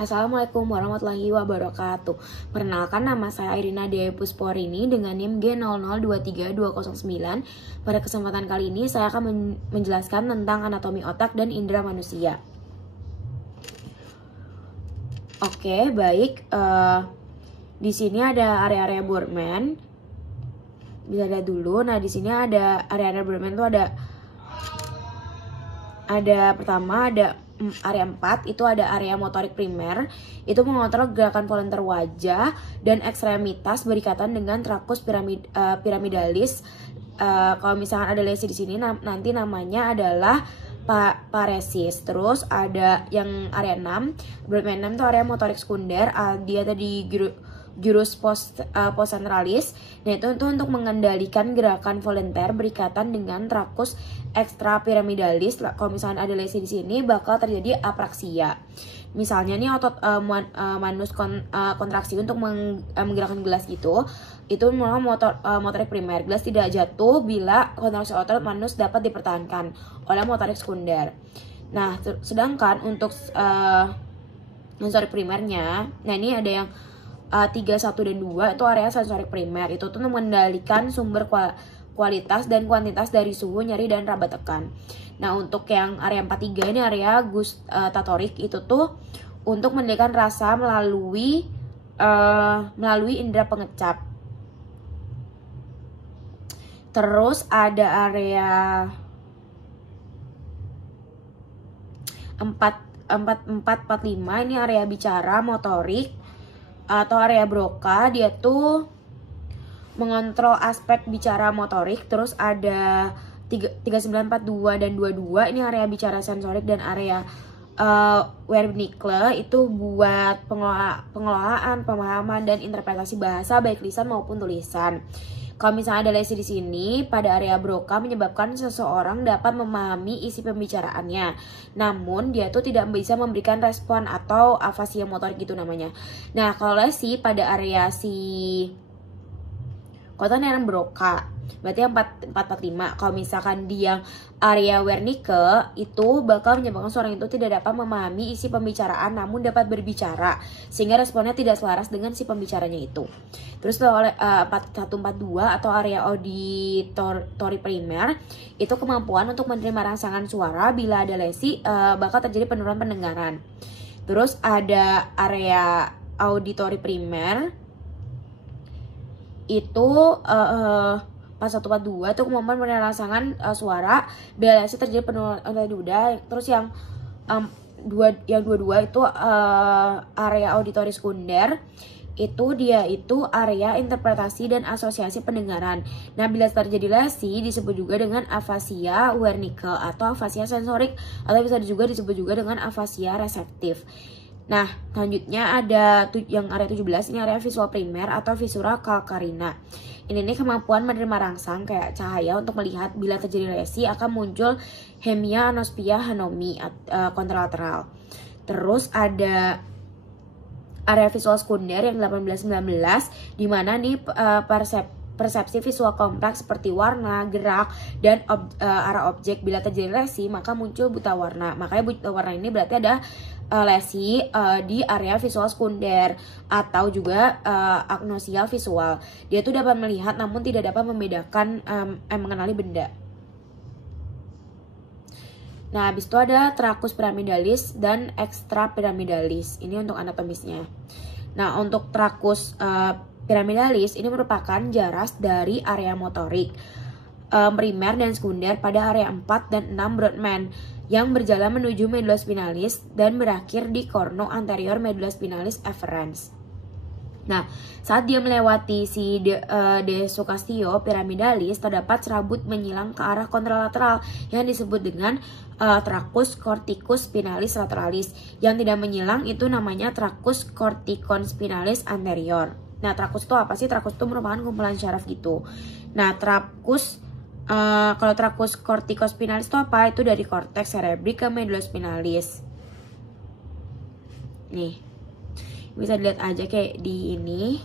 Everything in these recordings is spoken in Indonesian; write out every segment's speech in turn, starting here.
Assalamualaikum warahmatullahi wabarakatuh. Perkenalkan, nama saya Irina Dea Pusporini dengan NIM G0023209. Pada kesempatan kali ini saya akan menjelaskan tentang anatomi otak dan indera manusia. Oke, baik. Di sini ada area-area Bowman. Bisa lihat dulu. Nah, di sini ada area-area Bowman tuh ada pertama ada area 4, itu ada area motorik primer, itu mengontrol gerakan volunteer wajah dan ekstremitas berikatan dengan trakus piramidalis. Kalau misalkan ada lesi di sini nanti namanya adalah paresis. Terus ada yang area 6, Bowman 6 itu area motorik sekunder, dia tadi jurus postcentralis. Nah, itu untuk mengendalikan gerakan volunteer berikatan dengan trakus ekstrapiramidalis. Kalau misalnya ada lesi di sini bakal terjadi apraksia. Misalnya nih otot manus kontraksi untuk menggerakkan gelas gitu. Itu motorik primer. Gelas tidak jatuh bila kontraksi otot manus dapat dipertahankan oleh motorik sekunder. Nah, sedangkan untuk sensorik primernya, nah ini ada yang 3, 1, dan 2 itu area sensorik primer. Itu tuh mengendalikan sumber kualitas dan kuantitas dari suhu, nyeri, dan raba tekan. Nah, untuk yang area 43 ini area gustatorik, itu tuh untuk mengendalikan rasa melalui indera pengecap. Terus ada area 445 ini area bicara motorik atau area Broca, dia tuh mengontrol aspek bicara motorik. Terus ada 3942 dan 22 ini area bicara sensorik, dan area Wernicke itu buat pengelolaan, pemahaman, dan interpretasi bahasa baik lisan maupun tulisan. Kalau misalnya ada lesi di sini pada area Broca menyebabkan seseorang dapat memahami isi pembicaraannya, namun dia tuh tidak bisa memberikan respon atau afasia motorik gitu namanya. Nah, kalau lesi pada area area Broca berarti yang 445. Kalau misalkan dia area Wernicke, itu bakal menyebabkan seorang itu tidak dapat memahami isi pembicaraan namun dapat berbicara, sehingga responnya tidak selaras dengan si pembicaranya itu. Terus oleh 4142 atau area auditory primer, itu kemampuan untuk menerima rangsangan suara. Bila ada lesi bakal terjadi penurunan pendengaran. Terus ada area auditory primer, itu 4142 itu kemampuan menerima rangsangan suara. Bila lesi terjadi penurunan duda. Terus yang 22 itu area auditory sekunder, itu dia itu area interpretasi dan asosiasi pendengaran. Nah, bila terjadi lesi disebut juga dengan afasia Wernicke atau afasia sensorik, atau bisa juga disebut juga dengan afasia reseptif. Nah, selanjutnya ada yang area 17, ini area visual primer atau visura calcarina. Ini kemampuan menerima rangsang kayak cahaya untuk melihat. Bila terjadi lesi akan muncul hemia, anospia, hanomi kontralateral. Terus ada area visual sekunder yang 18-19, di mana nih persepsi visual kompleks seperti warna, gerak, dan arah objek. Bila terjadi lesi maka muncul buta warna. Makanya buta warna ini berarti ada lesi di area visual sekunder atau juga agnosia visual. Dia tuh dapat melihat namun tidak dapat membedakan mengenali benda. Nah, habis itu ada trakus piramidalis dan ekstrapiramidalis. Ini untuk anatomisnya. Nah, untuk trakus piramidalis ini merupakan jaras dari area motorik primer dan sekunder pada area 4 dan 6 Brodmann yang berjalan menuju medula spinalis dan berakhir di corno anterior medula spinalis efferens. Nah, saat dia melewati si desocastio piramidalis, terdapat serabut menyilang ke arah kontralateral yang disebut dengan trakus corticus spinalis lateralis. Yang tidak menyilang itu namanya trakus corticospinalis anterior. Nah, trakus itu apa sih? Trakus itu merupakan kumpulan syaraf gitu. Nah, kalau trakus corticospinalis itu apa? Itu dari korteks cerebri ke medula spinalis. Nih, bisa dilihat aja kayak di ini.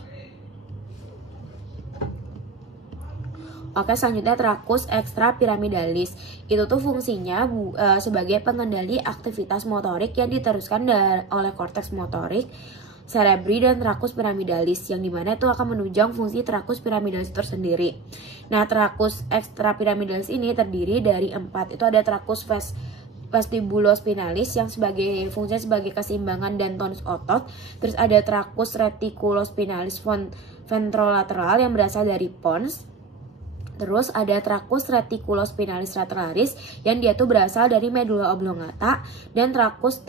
Oke, selanjutnya trakus ekstrapiramidalis. Itu tuh fungsinya sebagai pengendali aktivitas motorik yang diteruskan oleh korteks motorik, cerebri, dan trakus piramidalis, yang dimana itu akan menunjang fungsi trakus piramidalis tersendiri. Nah, trakus ekstrapiramidalis ini terdiri dari 4. Itu ada trakus vestibulospinalis yang sebagai fungsinya sebagai keseimbangan dan tonus otot. Terus ada trakus reticulospinalis ventrolateral yang berasal dari pons. Terus ada trakus reticulospinalis lateralis yang dia tuh berasal dari medula oblongata, dan trakus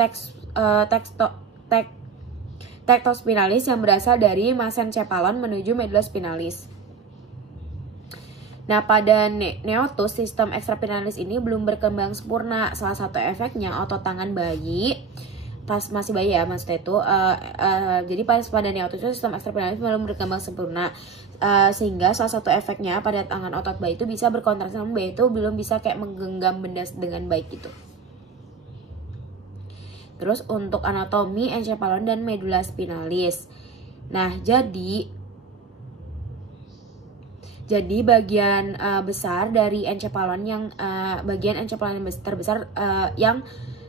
tectospinalis yang berasal dari mesencephalon menuju medula spinalis. Nah, pada neotus, sistem ekstrapinalis ini belum berkembang sempurna. Salah satu efeknya otot tangan bayi pas masih bayi ya, maksudnya itu jadi pada neotus itu sistem ekstrapinalis belum berkembang sempurna, sehingga salah satu efeknya pada tangan otot bayi itu bisa berkontraksi, namun bayi itu belum bisa kayak menggenggam benda dengan baik gitu. Terus untuk anatomi encephalon dan medula spinalis. Nah, jadi bagian besar dari encephalon yang bagian encephalon yang terbesar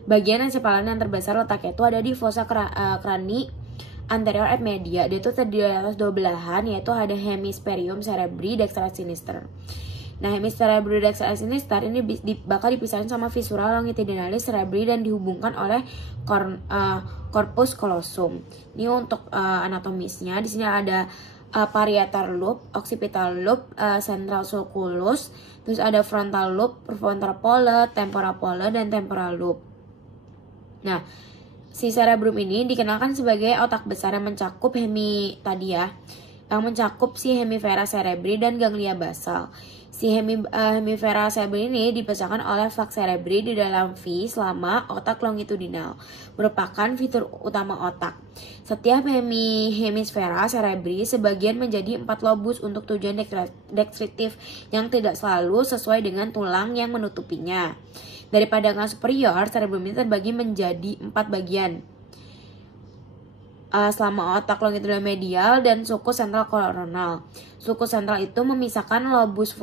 bagian encephalon yang terbesar letaknya itu ada di fossa crani anterior et media. Dia itu terdiri atas 2 belahan, yaitu ada hemispherium cerebri dextra et sinister. Nah, hemispherium cerebri dextra et sinister ini bakal dipisahin sama viscera longitudinalis cerebri dan dihubungkan oleh corpus callosum. Ini untuk anatomisnya. Di sini ada parietal lobe, occipital lobe, central sulculus, terus ada frontal lobe, prefrontal pole, temporal pole, dan temporal lobe. Nah, si cerebrum ini dikenalkan sebagai otak besar yang mencakup yang mencakup si hemisfera cerebri dan ganglia basal. Si hemisfera cerebri ini dipecahkan oleh falx cerebri di dalam V selama otak longitudinal, merupakan fitur utama otak. Setiap hemisfera cerebri sebagian menjadi 4 lobus untuk tujuan dekstritif yang tidak selalu sesuai dengan tulang yang menutupinya. Dari pandangan superior, cerebrum ini terbagi menjadi 4 bagian. Selama otak longitudinal medial dan sulcus sentral koronal. Sulcus sentral itu memisahkan lobus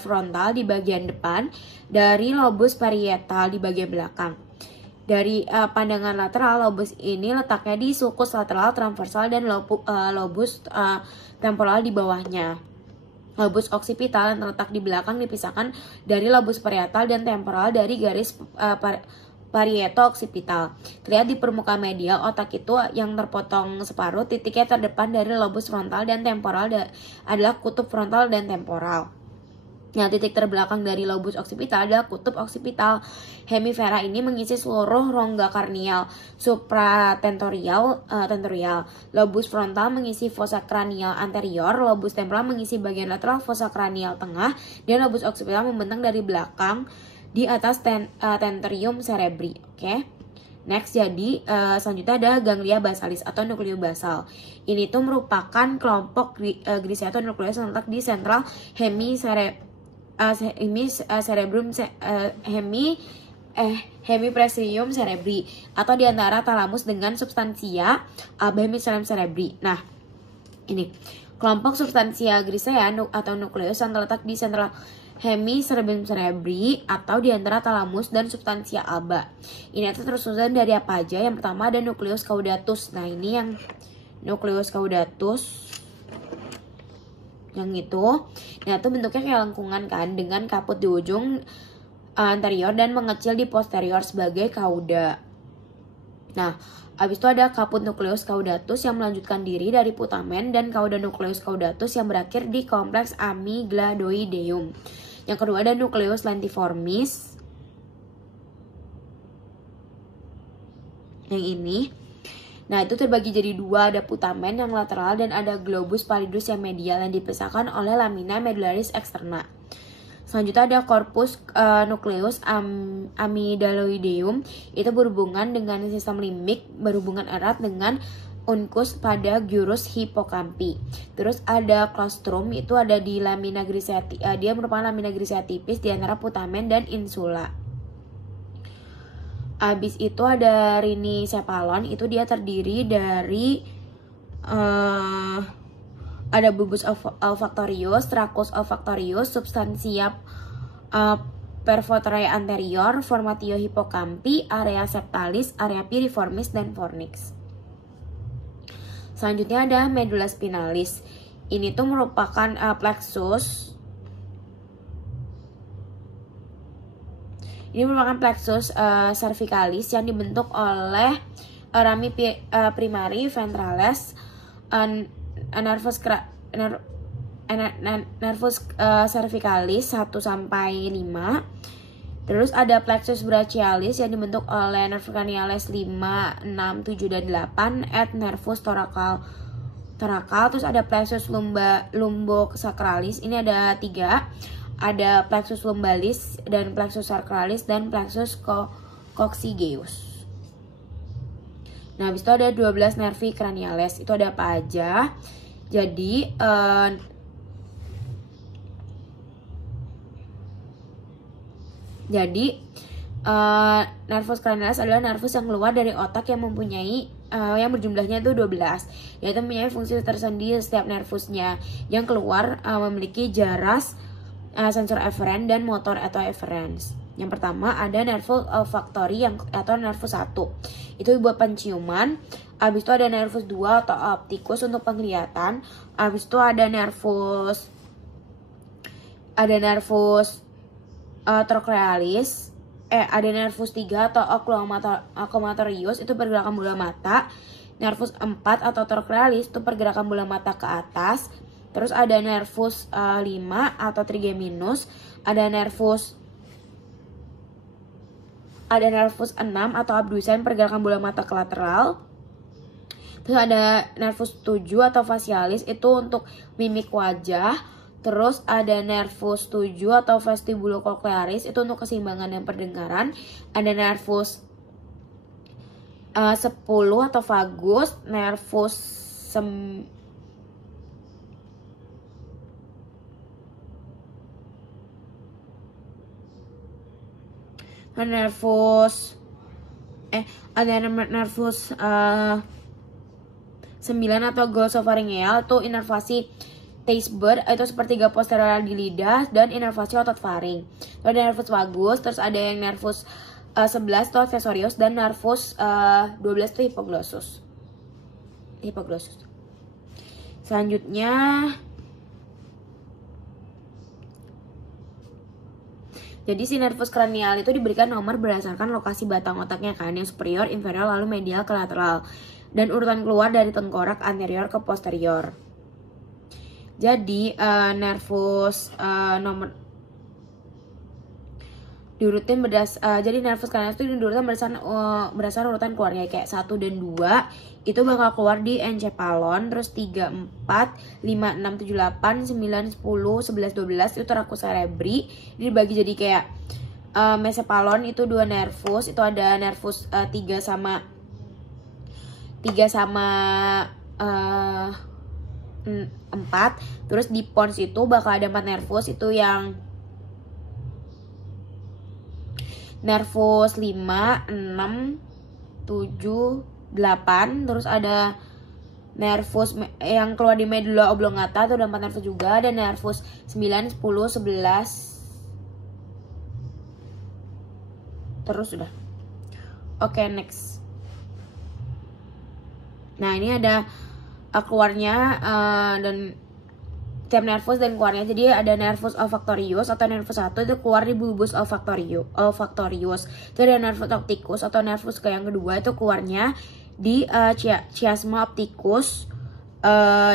frontal di bagian depan dari lobus parietal di bagian belakang. Dari pandangan lateral, lobus ini letaknya di sulcus lateral transversal dan lobus temporal di bawahnya. Lobus occipital yang terletak di belakang dipisahkan dari lobus parietal dan temporal dari garis parieto-occipital. Terlihat di permukaan medial otak itu yang terpotong separuh, titiknya terdepan dari lobus frontal dan temporal adalah kutub frontal dan temporal. Nah, titik terbelakang dari lobus occipital adalah kutub occipital. Hemisfera ini mengisi seluruh rongga karnial supratentorial, lobus frontal mengisi fossa kranial anterior, lobus temporal mengisi bagian lateral fossa kranial tengah, dan lobus occipital membentang dari belakang di atas tentorium cerebri. Oke. Next, jadi selanjutnya ada ganglia basalis atau nukleus basal. Ini tuh merupakan kelompok gliaceato nukleus yang terletak di sentral hemipreserium cerebri atau di antara talamus dengan substansia hemispherium cerebri. Nah, ini kelompok substansia grisea atau nukleus yang terletak di sentral hemispherium cerebri atau di antara talamus dan substansia alba. Ini itu tersusun dari apa aja? Yang pertama ada nukleus caudatus. Nah, ini yang nukleus caudatus yang itu. Nah, itu bentuknya kayak lengkungan kan, dengan kaput di ujung anterior dan mengecil di posterior sebagai kauda. Nah, habis itu ada kaput nukleus caudatus yang melanjutkan diri dari putamen, dan kauda nukleus caudatus yang berakhir di kompleks amygdaloideum. Yang kedua ada nukleus lentiformis. Yang ini. Nah, itu terbagi jadi 2, ada putamen yang lateral dan ada globus pallidus yang medial yang dipisahkan oleh lamina medullaris externa. Selanjutnya ada corpus nucleus amygdaloideum, itu berhubungan dengan sistem limbik, berhubungan erat dengan uncus pada gyrus hippocampi. Terus ada claustrum, itu ada di lamina grisea, dia merupakan lamina grisea tipis di antara putamen dan insula. Abis itu ada rinicephalon, itu dia terdiri dari ada bulbus olfactorius, trachus olfactorius, substantia perforae anterior, formatio hippocampi, area septalis, area piriformis, dan fornix. Selanjutnya ada medulla spinalis. Ini tuh merupakan plexus. Ini merupakan plexus cervicalis yang dibentuk oleh rami primari ventralis, nervus cervicalis 1 sampai 5. Terus ada plexus brachialis yang dibentuk oleh nervus cranialis 5, 6, 7, dan 8, et nervus thoracal. Terus ada plexus lumbosacralis. Ini ada 3. Ada plexus lumbalis dan plexus sacralis dan plexus coccygeus. Nah, habis itu ada 12 nervi craniales. Itu ada apa aja? Jadi nervus cranialis adalah nervus yang keluar dari otak yang mempunyai yang berjumlahnya itu 12, yaitu mempunyai fungsi tersendiri setiap nervusnya. Yang keluar memiliki jaras, sensor eferen, dan motor atau efferents. Yang pertama ada nervus olfactory atau nervus 1. Itu buat penciuman. Habis itu ada nervus 2 atau opticus untuk penglihatan. Habis itu ada nervus trochlearis. Ada nervus 3 atau oculomotorius, itu pergerakan bola mata. Nervus 4 atau trochlearis itu pergerakan bola mata ke atas. Terus ada nervus 5 atau trigeminus. Ada nervus 6 atau abducens, pergerakan bola mata ke lateral. Terus ada nervus 7 atau facialis, itu untuk mimik wajah. Terus ada nervus 7 atau vestibulocochlearis, itu untuk keseimbangan dan pendengaran. Ada nervus 10 atau vagus, nervus 9 atau glossopharyngeal, itu inervasi taste bud, itu sepertiga posterior di lidah, dan inervasi otot faring. Terus ada nervus vagus, terus ada yang nervus 11 itu accessorius, dan nervus 12 itu hypoglossus. Selanjutnya jadi si nervus kranial itu diberikan nomor berdasarkan lokasi batang otaknya kan, yang superior, inferior, lalu medial ke lateral, dan urutan keluar dari tengkorak anterior ke posterior. Jadi nervus nomor diurutin jadi nervus kranial itu diurutin berdasarkan urutan keluarnya, kayak 1 dan 2 itu bakal keluar di encephalon, terus 3, 4, 5, 6, 7, 8, 9, 10, 11, 12 itu trachus cerebri. Ini dibagi jadi kayak mesencephalon itu 2 nervus, itu ada nervus 3 sama 4. Terus di pons itu bakal ada 4 nervus, itu yang nervus 5, 6, 7, 8. Terus ada nervus yang keluar di medulla oblongata, itu ada 4 nervus juga. Ada nervus 9, 10, 11. Terus udah. Oke, next. Nah, ini ada keluarnya dan tiap nervus dan keluarnya. Jadi ada nervus olfactorius atau nervus 1 itu keluar di bulbus olfactorius. Itu ada nervus opticus atau nervus yang kedua itu keluarnya di chiasma opticus.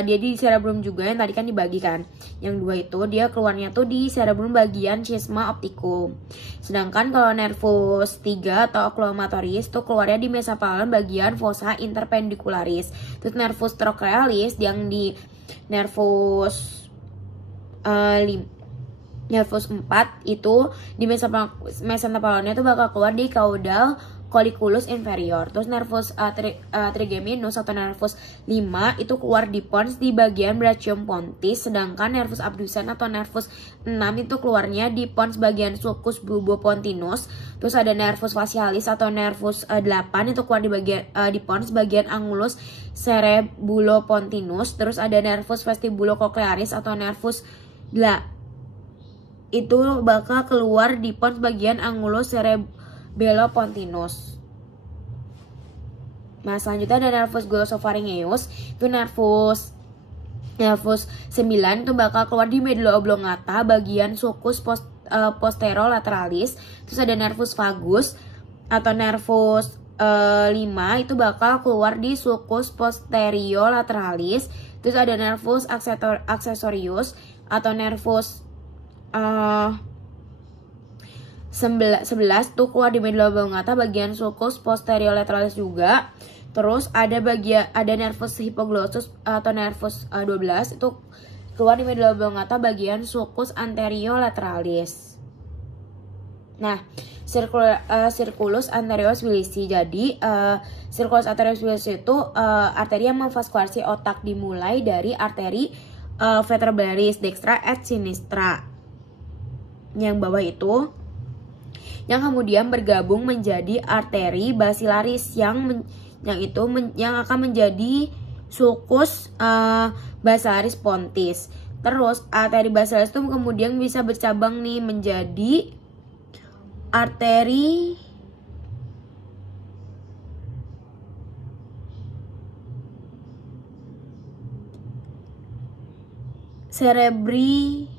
Dia di cerebrum juga, yang tadi kan dibagikan. Yang 2 itu dia keluarnya tuh di cerebrum bagian chiasma opticum. Sedangkan kalau nervus 3 atau oculomotorius tuh keluarnya di mesencephalon bagian fossa interpendicularis. Terus nervus trochlearis yang di nervus 4 itu di mesencephalonnya tuh bakal keluar di caudal colliculus inferior. Terus nervus trigeminus atau nervus 5 itu keluar di pons di bagian brachium pontis, sedangkan nervus abducens atau nervus 6 itu keluarnya di pons bagian sulcus bulbopontinus. Terus ada nervus facialis atau nervus 8 itu keluar di bagian di pons bagian angulus cerebulopontinus. Terus ada nervus vestibulocochlearis atau nervus itu bakal keluar di pons bagian angulus cerebelopontinus. Nah, selanjutnya ada nervus glossopharyngeus, itu nervus 9 itu bakal keluar di medulla oblongata bagian sulcus posterolateralis. Terus ada nervus vagus atau nervus 5 itu bakal keluar di sulcus posterior-lateralis. Terus ada nervus accessorius atau nervus 11 tuh keluar di medulla oblongata bagian sulcus posterior-lateralis juga. Terus ada nervus hypoglossus atau nervus 12 itu keluar di medulla oblongata bagian sulcus anterior-lateralis. Nah, circulus anterior wilisi. Jadi circulus anterior wilisi itu arteri yang memvaskulasi otak dimulai dari arteri vertebralis dextra et sinistra yang bawah itu, yang kemudian bergabung menjadi arteri basilaris yang akan menjadi sulcus basilaris pontis. Terus arteri basilaris itu kemudian bisa bercabang nih menjadi arteri cerebri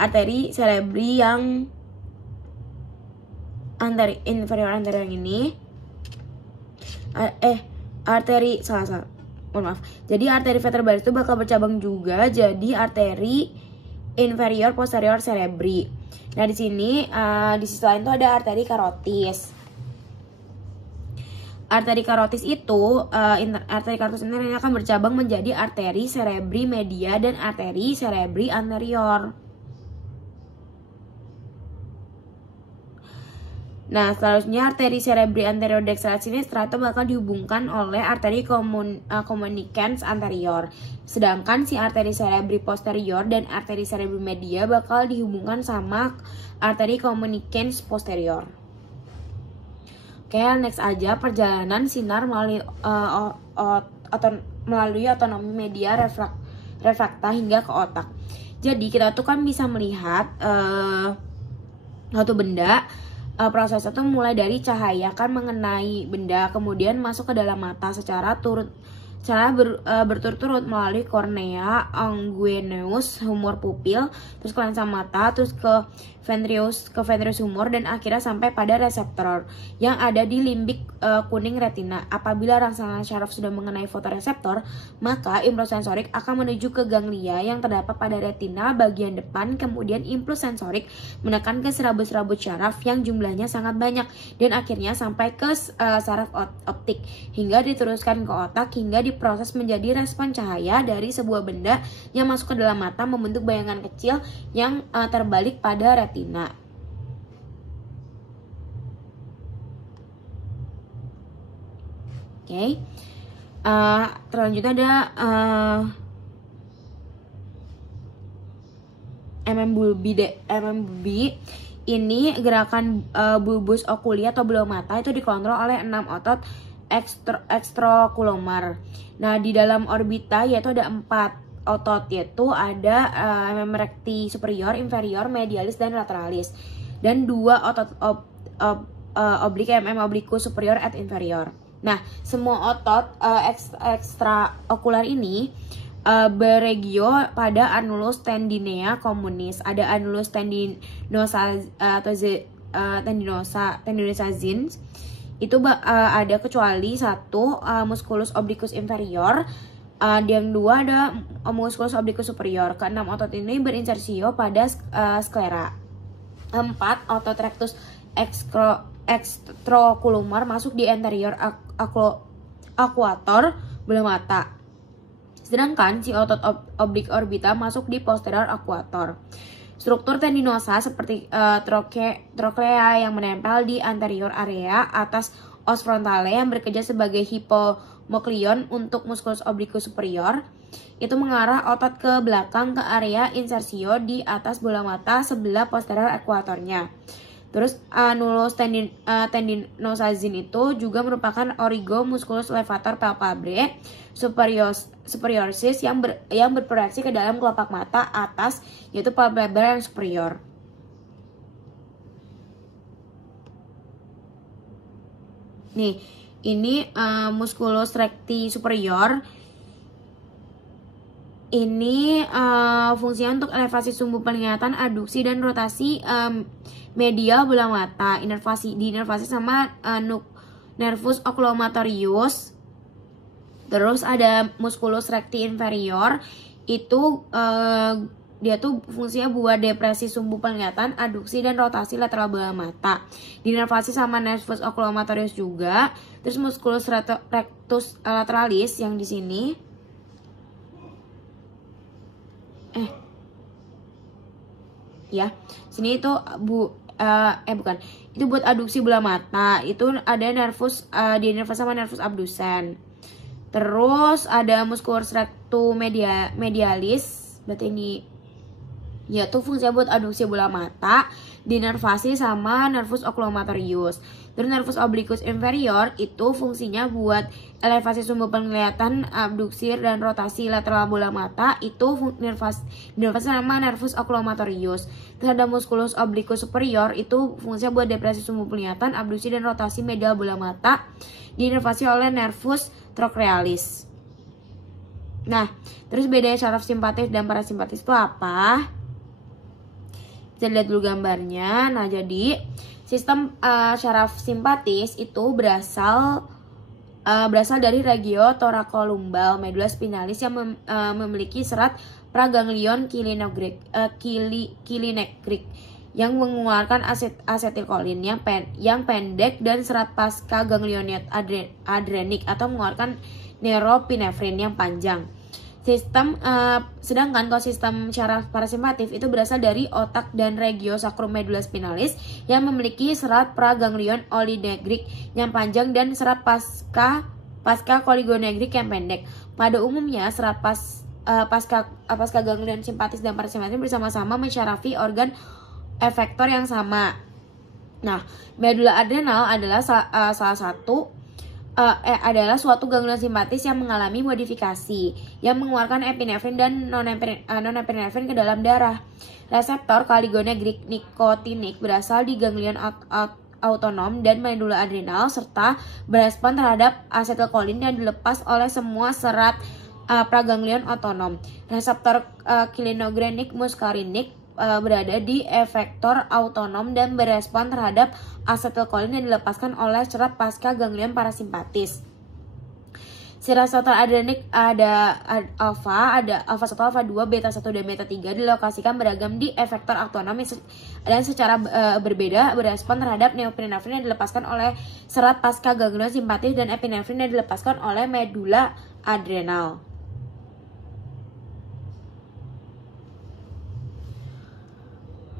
arteri cerebri yang inferior anterior yang ini jadi arteri vertebralis itu bakal bercabang juga jadi arteri inferior posterior cerebri. Nah, di sini di sisi lain tuh ada arteri karotis. Arteri karotis itu ini akan bercabang menjadi arteri cerebri media dan arteri cerebri anterior. Nah, selanjutnya arteri cerebri anterior dextra sinistra itu bakal dihubungkan oleh arteri communicans anterior. Sedangkan si arteri cerebri posterior dan arteri cerebri media bakal dihubungkan sama arteri communicans posterior. Oke, next aja perjalanan sinar melalui otonomi media refrakta hingga ke otak. Jadi kita tuh kan bisa melihat suatu benda, prosesnya tuh mulai dari cahaya kan mengenai benda, kemudian masuk ke dalam mata secara berturut-turut melalui kornea, inguinus, humor pupil, terus ke lensa mata, terus ke ventreus humor, dan akhirnya sampai pada reseptor yang ada di limbik kuning retina. Apabila rangsangan syaraf sudah mengenai fotoreseptor, maka impuls sensorik akan menuju ke ganglia yang terdapat pada retina bagian depan. Kemudian impuls sensorik menekan ke serabut-serabut syaraf yang jumlahnya sangat banyak, dan akhirnya sampai ke saraf optik hingga diteruskan ke otak hingga diproses menjadi respon cahaya dari sebuah benda yang masuk ke dalam mata membentuk bayangan kecil yang terbalik pada retina. Oke. Selanjutnya ada bulbi. Ini gerakan bulbus oculi atau bulu mata itu dikontrol oleh 6 otot ekstraokular. Nah, di dalam orbita yaitu ada 4 otot, yaitu ada recti superior, inferior, medialis, dan lateralis, dan 2 otot oblique obliquus superior et inferior. Nah, semua otot ekstraokular ini berregio pada annulus tendinea communis. Ada annulus tendinosa atau tendinosa zins. Itu ada kecuali satu musculus obliquus inferior. Yang 2 ada musculus obliquus superior. Ke-6 otot ini berinsersio pada sklera. 4 otot rectus extraocular masuk di anterior aquator bulu mata. Sedangkan si otot oblik orbita masuk di posterior aquator. Struktur tendinosa seperti troklea yang menempel di anterior area atas os frontale yang bekerja sebagai hipomoklion untuk musculus obliquus superior itu mengarah otot ke belakang ke area insersio di atas bola mata sebelah posterior ekuatornya. Terus annulus tendinosazin itu juga merupakan origo musculus levator palpebrae superiorsis yang berproyeksi ke dalam kelopak mata atas, yaitu palpebra yang superior. Nih, ini musculus recti superior. Ini fungsinya untuk elevasi sumbu penglihatan, aduksi dan rotasi medial bola mata. Diinervasi sama nervus oculomotorius. Terus ada musculus recti inferior. Itu dia tuh fungsinya buat depresi sumbu penglihatan, aduksi dan rotasi lateral bola mata. Diinervasi sama nervus oculomotorius juga. Terus musculus rectus lateralis yang di sini. Ya, sini itu bukan. Itu buat aduksi bola mata. Itu ada nervus diinervasi sama nervus abdusen. Terus ada musculus rectus medialis. Berarti ini ya tuh fungsinya buat aduksi bola mata, diinervasi sama nervus oculomotorius. Terus nervus obliquus inferior itu fungsinya buat elevasi sumbu penglihatan, abduksi dan rotasi lateral bola mata. Itu diinervasi sama nervus oculomotorius. Terus ada musculus obliquus superior itu fungsinya buat depresi sumbu penglihatan, abduksi dan rotasi medial bola mata. Diinervasi oleh nervus troclealis. Nah, terus bedanya saraf simpatis dan parasimpatis itu apa? Kita lihat dulu gambarnya. Nah, jadi sistem saraf simpatis itu berasal dari regio thoracolumbar medula spinalis yang memiliki serat praganglion kilinegrik yang mengeluarkan asetilkolin yang pendek dan serat pasca ganglionat adrenik atau mengeluarkan neuropinefrin yang panjang. Sedangkan kalau sistem saraf parasimpatif itu berasal dari otak dan regio sacrum medula spinalis yang memiliki serat praganglion olinegrik yang panjang dan serat pasca koligonegrik yang pendek. Pada umumnya serat pasca ganglion simpatis dan parasimpatis bersama-sama mensyarafi organ efektor yang sama. Nah, medula adrenal adalah adalah suatu ganglion simpatis yang mengalami modifikasi yang mengeluarkan epinefrin dan non-epinefrin ke dalam darah. Reseptor koligonegrik nikotinik berasal di ganglion autonom dan medula adrenal serta berespon terhadap asetilkolin yang dilepas oleh semua serat praganglion otonom. Reseptor kilinogrenik muskarinik berada di efektor autonom dan berespon terhadap asetilkolin yang dilepaskan oleh serat pasca ganglion parasimpatis. Si reseptor adrenik ada alfa 1, alfa 2, beta 1 dan beta 3 dilokasikan beragam di efektor autonom dan secara berbeda berespon terhadap neopinefrin yang dilepaskan oleh serat pasca ganglion simpatis dan epinefrin yang dilepaskan oleh medula adrenal.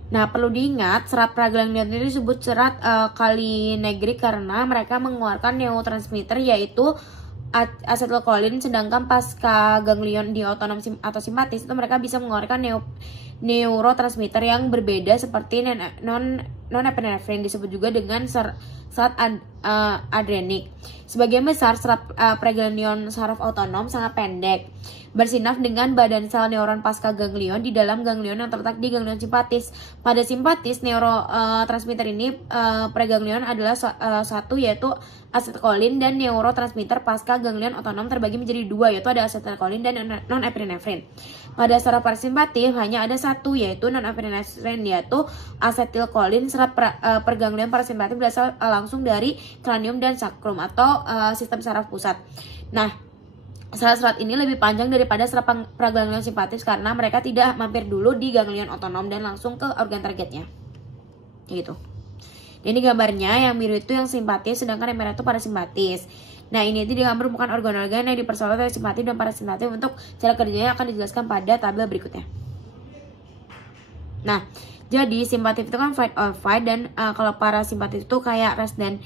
Nah, perlu diingat serat praganglion ini disebut serat kalinegrik karena mereka mengeluarkan neurotransmitter yaitu asetilkolin, sedangkan pasca ganglion di otonom atau simpatis itu mereka bisa mengeluarkan neurotransmitter yang berbeda seperti non-epinefrin, disebut juga dengan serat adrenik. Sebagian besar serat preganglion saraf otonom sangat pendek, bersinaf dengan badan sel neuron pasca ganglion di dalam ganglion yang terletak di ganglion simpatis. Pada simpatis, neurotransmitter ini preganglion adalah satu, yaitu asetilkolin, dan neurotransmitter pasca ganglion otonom terbagi menjadi dua, yaitu ada asetilkolin dan non-epinefrin. Pada saraf parasimpatif hanya ada satu, yaitu non-epinefrin, yaitu asetilkolin. Serat perganglion parasimpatif berasal langsung dari kranium dan sakrum atau sistem saraf pusat. Nah, serat-serat ini lebih panjang daripada serat praganglion simpatis karena mereka tidak mampir dulu di ganglion otonom dan langsung ke organ targetnya. Gitu. Ini gambarnya, yang biru itu yang simpatis, sedangkan yang merah itu parasimpatis. Nah, ini digambar bukan organ-organ yang dipersolot dari simpatis dan parasimpatis. Untuk cara kerjanya akan dijelaskan pada tabel berikutnya. Nah, jadi simpatif itu kan fight or flight, dan kalau parasimpatif itu kayak rest dan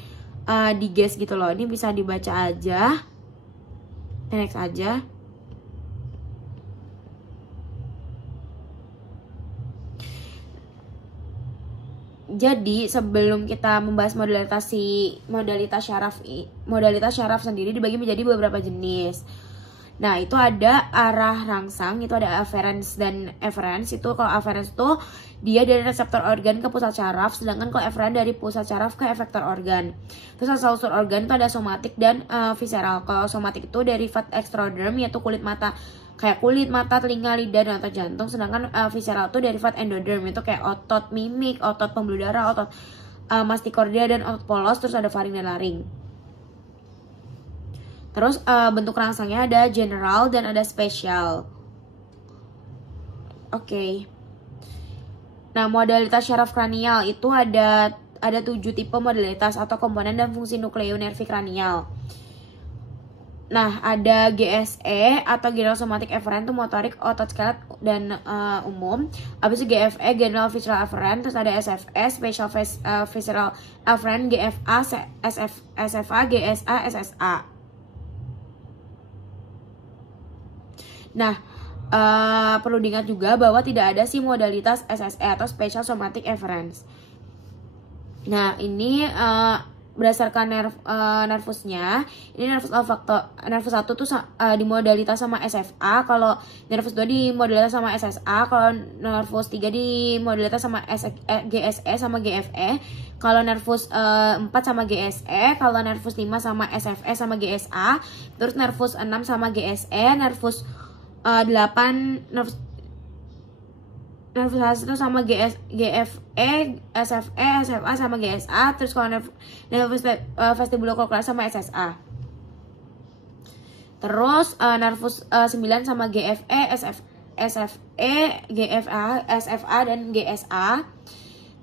digest gitu loh. Ini bisa dibaca aja. Next aja. Jadi sebelum kita membahas modalitas syaraf sendiri dibagi menjadi beberapa jenis. Nah, itu ada arah rangsang, itu ada afferens dan efferens. Itu kalau afferens itu dia dari reseptor organ ke pusat syaraf, sedangkan kalau efferens dari pusat syaraf ke efektor organ. Terus asal usul organ itu ada somatik dan visceral. Kalau somatik itu derivat ectoderm, yaitu kulit mata, kayak kulit mata, telinga, lidah, dan otot jantung. Sedangkan visceral itu derivat endoderm, itu kayak otot mimik, otot pembuluh darah, otot mastikordia, dan otot polos. Terus ada faring dan laring. Terus bentuk rangsangnya ada general dan ada spesial. Oke. Nah, modalitas syaraf kranial itu ada 7 tipe modalitas atau komponen dan fungsi nukleunervi kranial. Nah, ada GSE atau general somatic efferent, itu motorik, otot, skelet, dan umum. Habis itu GFE, general visceral efferent. Terus ada SFE, special visceral efferent, GFA, SFA, GSA, SSA. Nah, perlu diingat juga bahwa tidak ada sih modalitas SSE atau Special Somatic Efference. Nah, ini berdasarkan nervusnya, ini nervus olfaktor, nervus 1 tuh dimodalitas sama SFA, kalau nervus 2 dimodalitas sama SSA, kalau nervus 3 dimodalitas sama GSE sama GFE, kalau nervus 4 sama GSE, kalau nervus 5 sama SFE sama GSA, terus nervus 6 sama GSE, nervus 8 nervus 1 sama GFE, SFE, SFA sama GSA. Terus kalau nervus vestibulocochlear sama SSA. Terus nervus 9 sama GFE, SFE, GFA, SFA, dan GSA.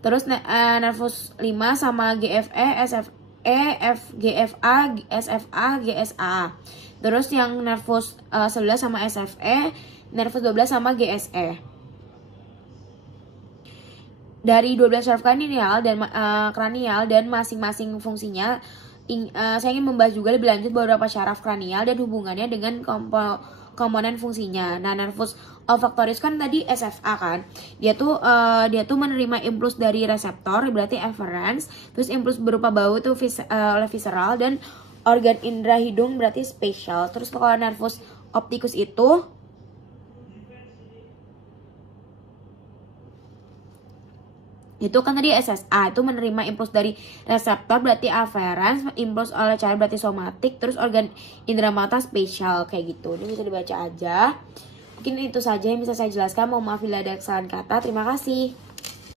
Terus nervus 5 sama GFE, SFE, GFA, SFA, GSA. Terus yang nervus 11 sama SFE, nervus 12 sama GSE. Dari 12 syaraf kranial dan masing-masing fungsinya, saya ingin membahas juga lebih lanjut beberapa syaraf kranial dan hubungannya dengan komponen fungsinya. Nah, nervus olfaktoris kan tadi SFA kan. Dia tuh menerima impuls dari reseptor, berarti efferens. Terus impuls berupa bau itu oleh visceral, dan organ indera hidung berarti spesial. Terus kalau nervus opticus itu kan tadi SSA, itu menerima impuls dari reseptor berarti afferens, impuls oleh cahaya berarti somatik, terus organ indera mata spesial, kayak gitu. Ini bisa dibaca aja. Mungkin itu saja yang bisa saya jelaskan. Mohon maaf bila ada kesalahan kata. Terima kasih.